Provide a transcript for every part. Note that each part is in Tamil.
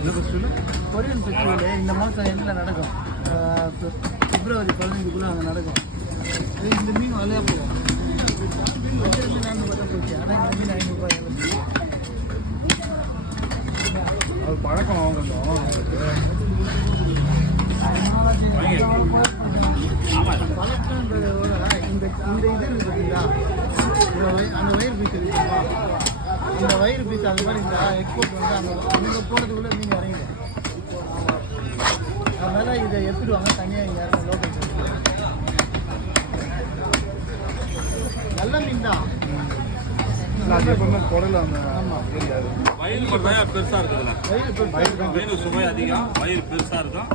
கொரியன் ஃபெஸ்டிவல் இந்த மாதம் எண்டில் நடக்கும். பிப்ரவரி 15க்குள்ளே அங்கே நடக்கும். இந்த மீன் வலையாக போகும். மீன் 400 தான் போச்சு. ஆனால் இந்த மீன் 500 ரூபாய். அது பழக்கம் கொஞ்சம் பழக்கன்றத விட இந்த இது இருக்குது பார்த்தீங்களா, அந்த வயிறு பீஸ் இருக்குமா, அந்த வயிறு பீஸ் அது மாதிரி இந்த எக்ஸ்போர்ட் வந்து அங்கே போகிறதுக்குள்ளே மீன் இறங்கிடும். அதனால இதை எடுத்துடுவாங்க தனியாக இங்கே இறங்க லோக்கல். நல்ல மீன் தான். குடல வயிறு பெருசாக இருக்குதுல்ல, மீன் சுவை அதிகம், வயிறு பெருசாக இருக்கும்,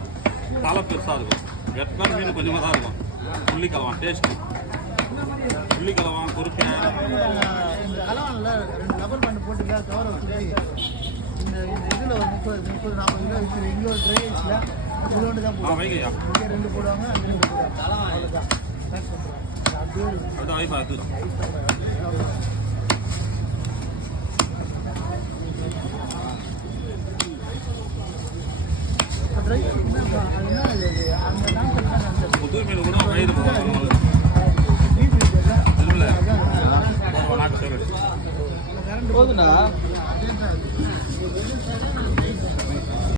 தலை பெருசாக இருக்கும். வெட்டினா மீன் கொஞ்சமாக தான் இருக்கும். புள்ளிக்கலவான் டேஸ்ட்டு, புள்ளிக்கலவான் குறுக்கை இந்த கலவானில் 2 லப்பர் பேண்ட் போட்டுக்கா கவரை வச்சு இந்த இதில் ஒரு 30-40 கிலோ வச்சு இங்கே ஒரு ட்ரை ஐஸில் இவ்வளோண்டு தான் போடுவாங்க. வைக்கையா இங்கே 2 போடுவாங்க, அங்கே 2 போடுவாங்க. அவ்வளோதான் பேக் பண்ணுறாங்க. அப்படியே அதுதான் வைப்பா இருக்குது. ட்ரை அது என்ன அந்த புது மீன் கூட வயிறு